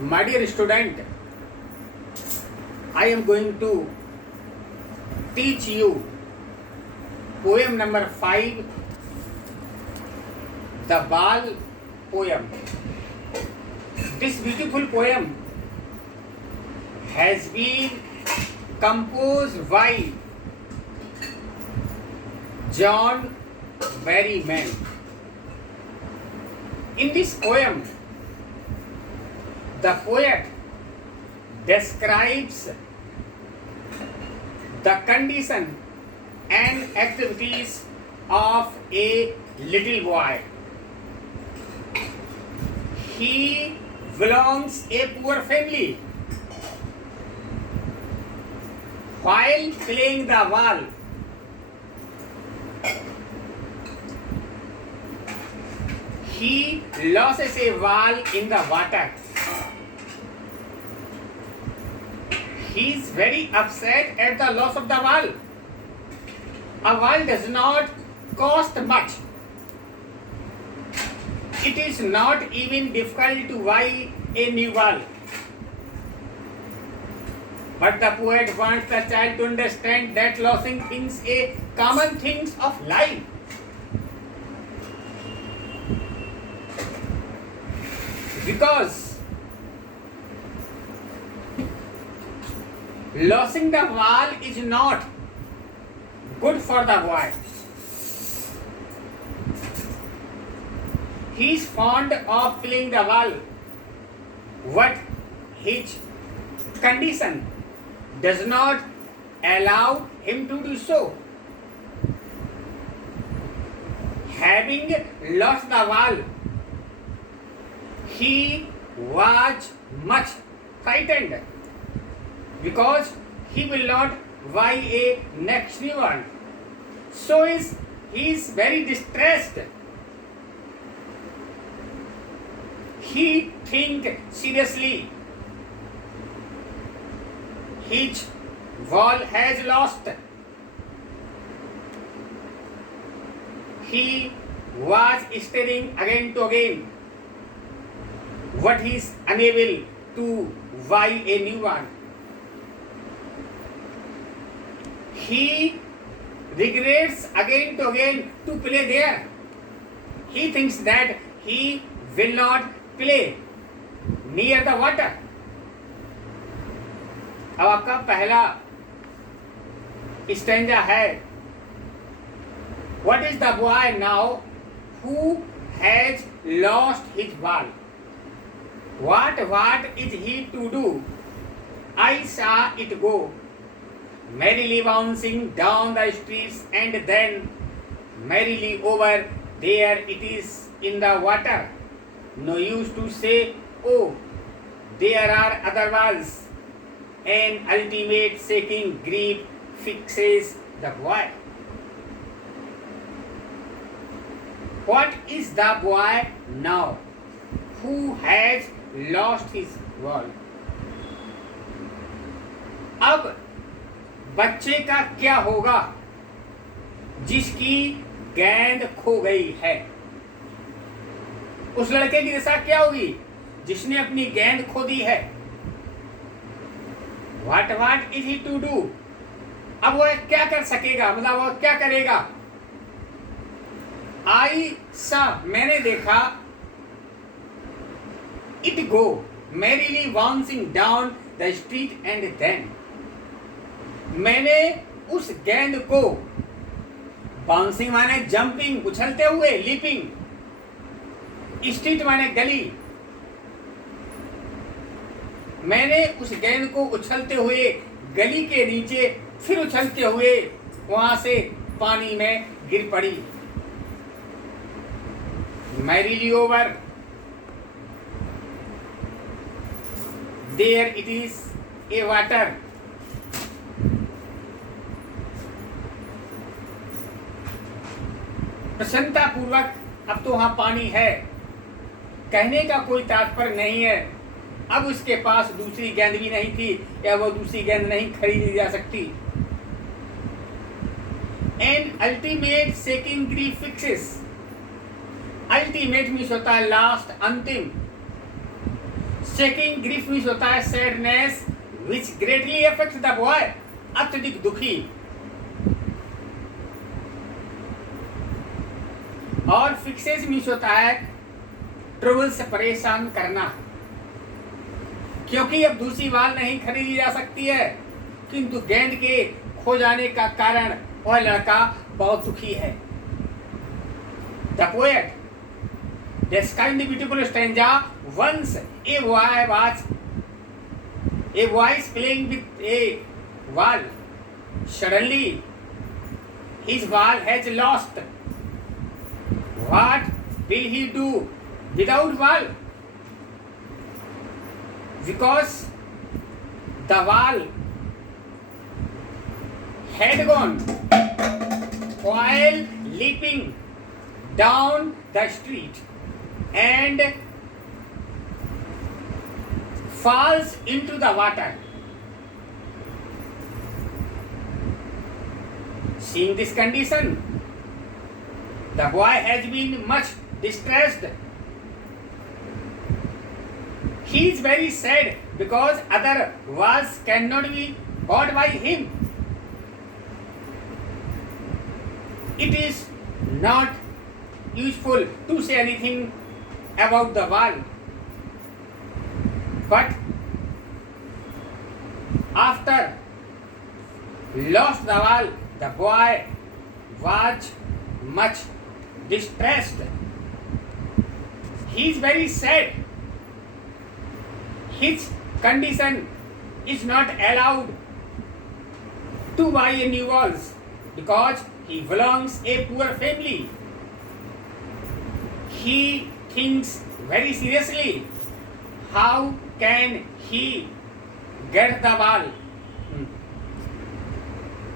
My dear student, I am going to teach you poem number 5, The Bal poem. This beautiful poem has been composed by John Berryman. In this poem, the poet describes the condition and activities of a little boy. He belongs a poor family. While playing the ball, he loses a ball in the water. He is very upset at the loss of the ball. A ball does not cost much. It is not even difficult to buy a new ball. But the poet wants the child to understand that losing things a common things of life. Because losing the ball is not good for the boy. He is fond of playing the ball. What his condition does not allow him to do so. Having lost the ball, he was much frightened because he will not buy a next new one. So he is very distressed. He think seriously. His ball has lost. He was staring again to again, but he is unable to buy a new one. He regrets again to again to play there. He thinks that he will not play near the water. अब आपका पहला stanza है, What is the boy now who has lost his ball? What is he to do? I saw it go, merrily bouncing down the streets, and then merrily over there it is in the water. No use to say, oh, there are other balls. An ultimate shaking grief fixes the boy. What is the boy now who has lost his ball? अब बच्चे का क्या होगा जिसकी गेंद खो गई है? उस लड़के की दशा क्या होगी जिसने अपनी गेंद खो दी है? What is he to do? अब वह क्या कर सकेगा, मतलब वह क्या करेगा? I saw, मैंने देखा, it go merrily bouncing down the street, and then मैंने उस गेंद को, बाउंसिंग माने जंपिंग, उछलते हुए, लीपिंग, स्ट्रीट माने गली, मैंने उस गेंद को उछलते हुए गली के नीचे, फिर उछलते हुए वहां से पानी में गिर पड़ी. Merrily over there it is a water. प्रसन्नता पूर्वक अब तो वहां पानी है. कहने का कोई तात्पर्य नहीं है अब उसके पास दूसरी गेंद भी नहीं थी या वो दूसरी गेंद नहीं खरीदी जा सकती. An ultimate shaking grief fixes. Ultimate means होता है लास्ट, अंतिम. चेकिंग ग्रीफ मीन्स होता है sadness which greatly affect the boy, अत्यधिक दुखी। और फिक्सेस मीन्स होता है ट्रबल से परेशान करना, क्योंकि अब दूसरी बाल नहीं खरीदी जा सकती है, किंतु गेंद के खो जाने का कारण वह लड़का बहुत दुखी है। The poet describing the beautiful stanza, once a boy is playing with a ball. Suddenly his ball has lost. What will he do without ball? Because the ball had gone while leaping down the street and falls into the water. Seeing this condition, the boy has been much distressed. He is very sad because other balls cannot be caught by him. It is not useful to say anything about the ball, but after lost the ball, the boy was much distressed. He is very sad. His condition is not allowed to buy a new balls because he belongs a poor family. He thinks very seriously, how can he get the ball?